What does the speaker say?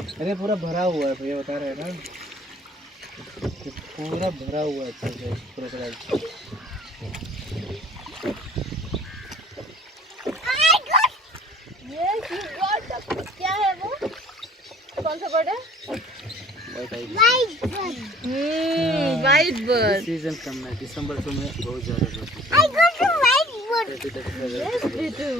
अरे पूरा भरा हुआ है भैया बता रहे हैं ना, कि पूरा भरा हुआ है क्रोकोडाइल। ये क्या है वो? कौन सा बर्ड है? White bird. सीजन कम है दिसंबर में बहुत ज़्यादा होती है। Yes, we do.